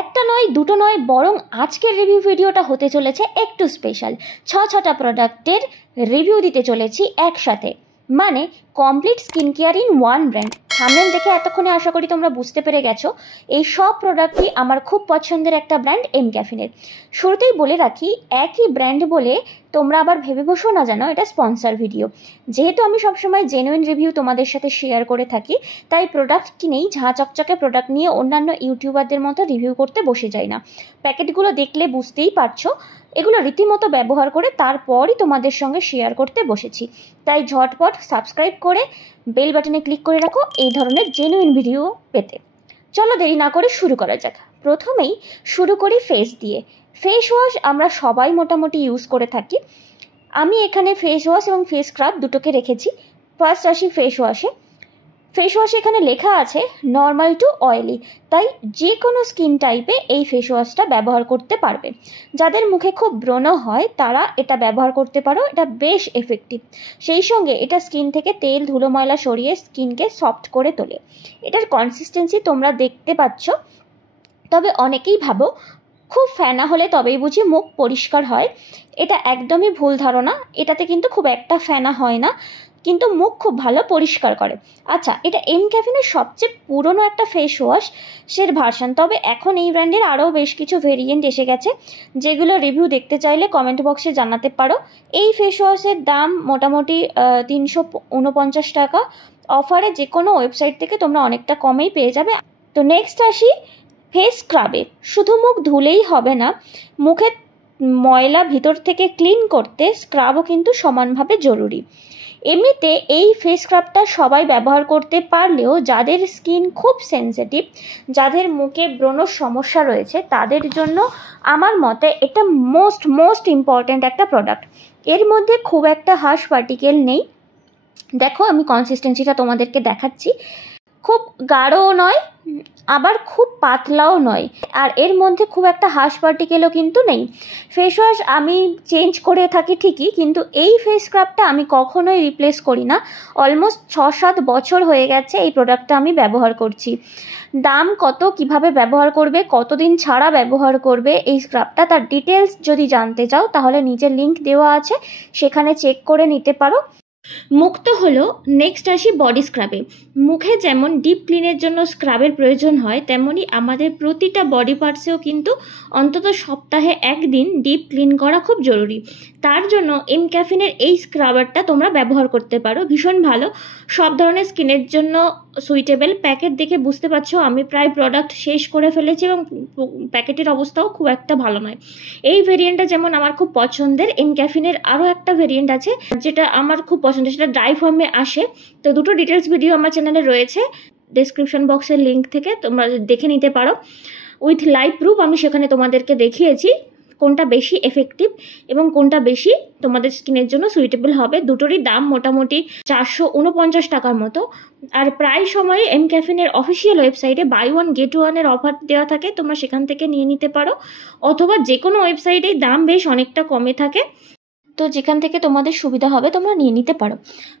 একটা নয় দুটো নয়, বরং আজকের রিভিউ ভিডিওটা হতে চলেছে একটু স্পেশাল। ছটা প্রোডাক্টের রিভিউ দিতে চলেছি একসাথে, মানে complete skin care in one brand. Thumbnail দেখে এতক্ষণে আশা করি তোমরা বুঝতে পেরে গেছো এই সব প্রোডাক্টই আমার খুব পছন্দের একটা ব্র্যান্ড এমক্যাফিনের। শুরুতেই বলে রাখি, একই ব্র্যান্ড বলে তোমরা আবার ভেবে বসো না যেন এটা স্পন্সর ভিডিও। যেহেতু আমি সবসময় জেনুইন রিভিউ তোমাদের সাথে শেয়ার করে থাকি, তাই প্রোডাক্ট কিনেই ঝাঁ চকচকে প্রোডাক্ট নিয়ে অন্যান্য ইউটিউবারদের মতো রিভিউ করতে বসে যাই না। প্যাকেটগুলো দেখলে বুঝতেই পারছো এগুলো রীতিমতো ব্যবহার করে তারপরই তোমাদের সঙ্গে শেয়ার করতে বসেছি। তাই ঝটপট সাবস্ক্রাইব করে বেল বাটনে ক্লিক করে রাখো এই ধরনের জেনুইন ভিডিও পেতে। চলো দেরি না করে শুরু করা যাক। প্রথমেই শুরু করি ফেস দিয়ে। ফেস ওয়াশ আমরা সবাই মোটামুটি ইউজ করে থাকি। আমি এখানে ফেস ওয়াশ এবং ফেস স্ক্রাব দুটোকে রেখেছি। ফার্স্ট আসি ফেস ওয়াশে। ফেস ওয়াশে এখানে লেখা আছে নর্মাল টু অয়েলি, তাই যে কোনো স্কিন টাইপে এই ফেস ওয়াশটা ব্যবহার করতে পারবে। যাদের মুখে খুব ব্রণ হয় তারা এটা ব্যবহার করতে পারো, এটা বেশ এফেক্টিভ। সেই সঙ্গে এটা স্কিন থেকে তেল ধুলো ময়লা সরিয়ে স্কিনকে সফট করে তোলে। এটার কনসিস্টেন্সি তোমরা দেখতে পাচ্ছ। তবে অনেকেই ভাবো খুব ফেনা হলে তবেই বুঝি মুখ পরিষ্কার হয়। এটা একদমই ভুল ধারণা। এটাতে কিন্তু খুব একটা ফেনা হয় না, কিন্তু মুখ খুব ভালো পরিষ্কার করে। আচ্ছা, এটা এমক্যাফিনের সবচেয়ে পুরনো একটা ফেস ওয়াশের ভার্সন। তবে এখন এই ব্র্যান্ডের আরও বেশ কিছু ভেরিয়েন্ট এসে গেছে, যেগুলো রিভিউ দেখতে চাইলে কমেন্ট বক্সে জানাতে পারো। এই ফেস ওয়াশের দাম মোটামুটি 349 টাকা। অফারে যে কোনো ওয়েবসাইট থেকে তোমরা অনেকটা কমেই পেয়ে যাবে। তো নেক্সট আসি ফেস স্ক্রাবে। শুধু মুখ ধুলেই হবে না, মুখে ময়লা ভিতর থেকে ক্লিন করতে স্ক্রাবও কিন্তু সমানভাবে জরুরি। এমনিতে এই ফেস স্ক্রাবটা সবাই ব্যবহার করতে পারলেও যাদের স্কিন খুব সেনসিটিভ, যাদের মুখে ব্রণর সমস্যা রয়েছে, তাদের জন্য আমার মতে এটা মোস্ট ইম্পর্ট্যান্ট একটা প্রোডাক্ট। এর মধ্যে খুব একটা হার্শ পার্টিকেল নেই। দেখো আমি কনসিস্টেন্সিটা তোমাদেরকে দেখাচ্ছি। খুব গাঢ়ও নয়, আবার খুব পাতলাও নয়, আর এর মধ্যে খুব একটা হার্শ পার্টিকেলও কিন্তু নেই। ফেস ওয়াশ আমি চেঞ্জ করে থাকি ঠিকই, কিন্তু এই ফেস স্ক্রাবটা আমি কখনোই রিপ্লেস করি না। অলমোস্ট 6-7 বছর হয়ে গেছে এই প্রোডাক্টটা আমি ব্যবহার করছি। দাম কত, কিভাবে ব্যবহার করবে, কতদিন ছাড়া ব্যবহার করবে এই স্ক্রাবটা, তার ডিটেলস যদি জানতে চাও তাহলে নিচে লিঙ্ক দেওয়া আছে, সেখানে চেক করে নিতে পারো। মুখ তো হলো, নেক্সট আসি বডি স্ক্রাবে। মুখে যেমন ডিপ ক্লিনের জন্য স্ক্রাবের প্রয়োজন হয়, তেমনি আমাদের প্রতিটা বডি পার্টসেও কিন্তু অন্তত সপ্তাহে একদিন ডিপ ক্লিন করা খুব জরুরি। তার জন্য এমক্যাফিনের এই স্ক্রাবারটা তোমরা ব্যবহার করতে পারো, ভীষণ ভালো, সব ধরনের স্কিনের জন্য সুইটেবল। প্যাকেট দেখে বুঝতে পারছো আমি প্রায় প্রোডাক্ট শেষ করে ফেলেছি এবং প্যাকেটের অবস্থাও খুব একটা ভালো নয়। এই ভেরিয়েন্টটা যেমন আমার খুব পছন্দের। এমক্যাফিনের আরও একটা ভেরিয়েন্ট আছে যেটা আমার খুব পছন্দের, সেটা ড্রাই ফর্মে আসে। তো দুটো ডিটেলস ভিডিও আমার চ্যানেলে রয়েছে, ডেসক্রিপশন বক্সের লিঙ্ক থেকে তোমরা দেখে নিতে পারো। উইথ লাইভ প্রুফ আমি সেখানে তোমাদেরকে দেখিয়েছি কোনটা বেশি এফেক্টিভ এবং কোনটা বেশি তোমাদের স্কিনের জন্য সুইটেবল হবে। দুটোরই দাম মোটামুটি 449 টাকার মতো। আর প্রায় সময় এমক্যাফিনের অফিসিয়াল ওয়েবসাইটে বাই ওয়ান গেট ওয়ানের অফার দেওয়া থাকে, তোমরা সেখান থেকে নিয়ে নিতে পারো, অথবা যে কোনো ওয়েবসাইটেই দাম বেশ অনেকটা কমে থাকে। তো যেখান থেকে তোমাদের সুবিধা হবে তোমরা নিয়ে নিতে পারো।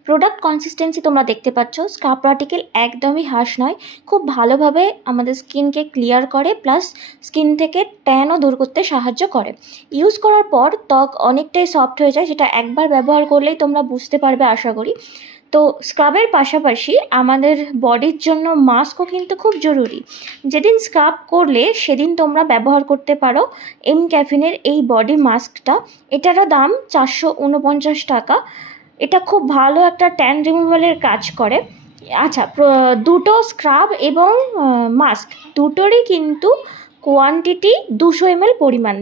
প্রোডাক্ট কনসিস্টেন্সি তোমরা দেখতে পাচ্ছ, স্ক্রাব পার্টিকেল একদমই হার্শ নয়, খুব ভালোভাবে আমাদের স্কিনকে ক্লিয়ার করে, প্লাস স্কিন থেকে ট্যানও দূর করতে সাহায্য করে। ইউজ করার পর ত্বক অনেকটাই সফট হয়ে যায়, সেটা একবার ব্যবহার করলেই তোমরা বুঝতে পারবে আশা করি। তো স্ক্রাবের পাশাপাশি আমাদের বডির জন্য মাস্কও কিন্তু খুব জরুরি। যেদিন স্ক্রাব করলে সেদিন তোমরা ব্যবহার করতে পারো এমক্যাফিনের এই বডি মাস্কটা। এটারও দাম 449 টাকা। এটা খুব ভালো একটা ট্যান রিমুভালের কাজ করে। আচ্ছা, দুটো স্ক্রাব এবং মাস্ক দুটোরই কিন্তু কোয়ান্টিটি 200 ml পরিমাণ।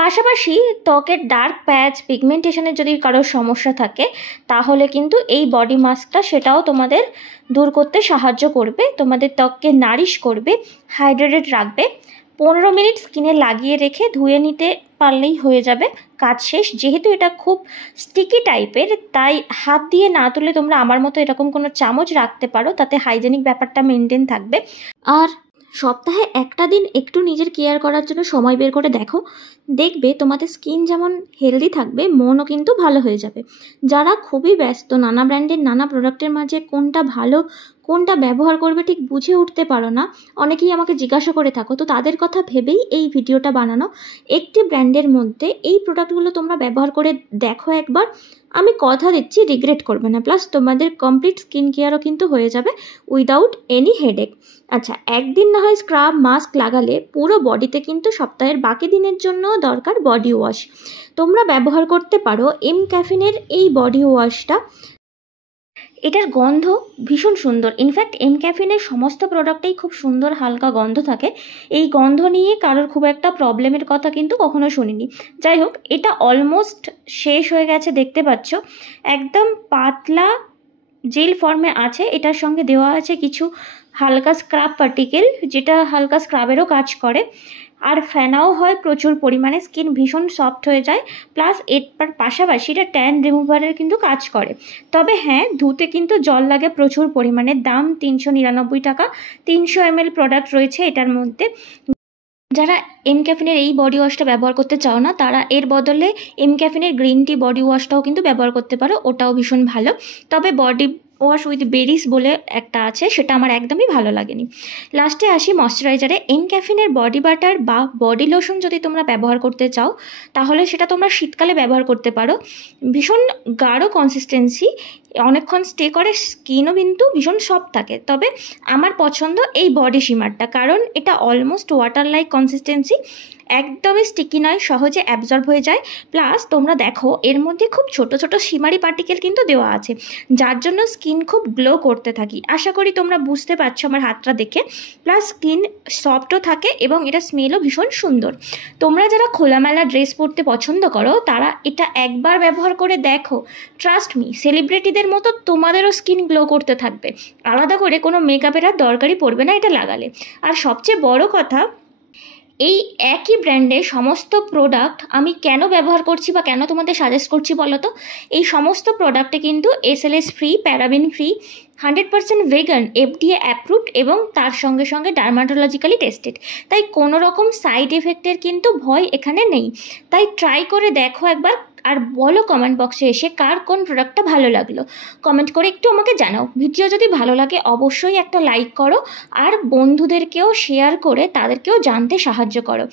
পাশাপাশি ত্বকের ডার্ক প্যাচ, পিগমেন্টেশনের যদি কারোর সমস্যা থাকে তাহলে কিন্তু এই বডি মাস্কটা সেটাও তোমাদের দূর করতে সাহায্য করবে, তোমাদের ত্বককে নারিশ করবে, হাইড্রেটেড রাখবে। 15 মিনিট স্কিনে লাগিয়ে রেখে ধুয়ে নিতে পারলেই হয়ে যাবে, কাজ শেষ। যেহেতু এটা খুব স্টিকি টাইপের, তাই হাত দিয়ে না তুলে তোমরা আমার মতো এরকম কোনো চামচ রাখতে পারো, তাতে হাইজেনিক ব্যাপারটা মেনটেন থাকবে। আর সপ্তাহে একটা দিন একটু নিজের কেয়ার করার জন্য সময় বের করে দেখো, দেখবে তোমাদের স্কিন যেমন হেলদি থাকবে, মনও কিন্তু ভালো হয়ে যাবে। যারা খুবই ব্যস্ত, নানা ব্র্যান্ডের নানা প্রোডাক্টের মাঝে কোনটা ভালো কোনটা ব্যবহার করবে ঠিক বুঝে উঠতে পারো না, অনেকেই আমাকে জিজ্ঞাসা করে থাকো, তো তাদের কথা ভেবেই এই ভিডিওটা বানানো। একটি ব্র্যান্ডের মধ্যে এই প্রোডাক্টগুলো তোমরা ব্যবহার করে দেখো একবার, আমি কথা দিচ্ছি রিগ্রেট করবে না, প্লাস তোমাদের কমপ্লিট স্কিন কেয়ারও কিন্তু হয়ে যাবে উইদাউট এনি হেডেক। আচ্ছা, একদিন না হয় স্ক্রাব মাস্ক লাগালে পুরো বডিতে কিন্তু সপ্তাহের বাকি দিনের জন্য দরকার বডি ওয়াশ। তোমরা ব্যবহার করতে পারো এম ক্যাফিনের এই বডি ওয়াশটা। এটার গন্ধ ভীষণ সুন্দর, ইনফ্যাক্ট এম ক্যাফিনের সমস্ত প্রোডাক্টেই খুব সুন্দর হালকা গন্ধ থাকে। এই গন্ধ নিয়ে কারোর খুব একটা প্রবলেমের কথা কিন্তু কখনো শুনিনি। যাই হোক, এটা অলমোস্ট শেষ হয়ে গেছে, দেখতে পাচ্ছ একদম পাতলা জেল ফর্মে আছে। এটার সঙ্গে দেওয়া আছে কিছু হালকা স্ক্রাব পার্টিকেল, যেটা হালকা স্ক্রাবেরও কাজ করে, আর ফেনাও হয় প্রচুর পরিমাণে, স্কিন ভীষণ সফট হয়ে যায়। প্লাস এর পাশাপাশি এটা ট্যান রিমুভারের কিন্তু কাজ করে। তবে হ্যাঁ, ধুতে কিন্তু জল লাগে প্রচুর পরিমাণে। দাম 399 টাকা, 300 ml প্রোডাক্ট রয়েছে এটার মধ্যে। যারা এম ক্যাফিনের এই বডি ওয়াশটা ব্যবহার করতে চাও না, তারা এর বদলে এম ক্যাফিনের গ্রিন টি বডি ওয়াশটাও কিন্তু ব্যবহার করতে পারো, ওটাও ভীষণ ভালো। তবে বডি ওয়াশ উইথ বেরিস বলে একটা আছে, সেটা আমার একদমই ভালো লাগেনি। লাস্টে আসি ময়শ্চারাইজারে। এম ক্যাফিনের বডি বাটার বা বডি লোশন যদি তোমরা ব্যবহার করতে চাও, তাহলে সেটা তোমরা শীতকালে ব্যবহার করতে পারো। ভীষণ গাঢ় কনসিস্টেন্সি, অনেকক্ষণ স্টে করে, স্কিনও কিন্তু ভীষণ সফট থাকে। তবে আমার পছন্দ এই বডি শিমারটা, কারণ এটা অলমোস্ট ওয়াটার লাইক কনসিস্টেন্সি, একদমই স্টিকি নয়, সহজে অ্যাবজর্ব হয়ে যায়। প্লাস তোমরা দেখো এর মধ্যে খুব ছোট ছোট শিমারি পার্টিকেল কিন্তু দেওয়া আছে, যার জন্য স্কিন খুব গ্লো করতে থাকি। আশা করি তোমরা বুঝতে পারছো আমার হাতটা দেখে। প্লাস স্কিন সফটও থাকে এবং এটা স্মেলও ভীষণ সুন্দর। তোমরা যারা খোলামেলা ড্রেস পরতে পছন্দ করো, তারা এটা একবার ব্যবহার করে দেখো, ট্রাস্ট মি, সেলিব্রিটিদের মতো তোমাদেরও স্কিন গ্লো করতে থাকবে। আলাদা করে কোনো মেকআপের আর দরকারই পড়বে না এটা লাগালে। আর সবচেয়ে বড় কথা, এই একই ব্র্যান্ডের সমস্ত প্রোডাক্ট আমি কেন ব্যবহার করছি বা কেন তোমাদের সাজেস্ট করছি বলো তো? এই সমস্ত প্রোডাক্টে কিন্তু SLS free, paraben free, 100% vegan, FDA approved এবং তার সঙ্গে সঙ্গে ডার্মাটোলজিক্যালি টেস্টেড। তাই কোনো রকম সাইড এফেক্টের কিন্তু ভয় এখানে নেই। তাই ট্রাই করে দেখো একবার, আর বলো কমেন্ট বক্সে এসে কার কোন প্রোডাক্টটা ভালো লাগলো। কমেন্ট করে একটু আমাকে জানাও। ভিডিও যদি ভালো লাগে অবশ্যই একটা লাইক করো, আর বন্ধুদেরকেও শেয়ার করে তাদেরকেও জানতে সাহায্য করো।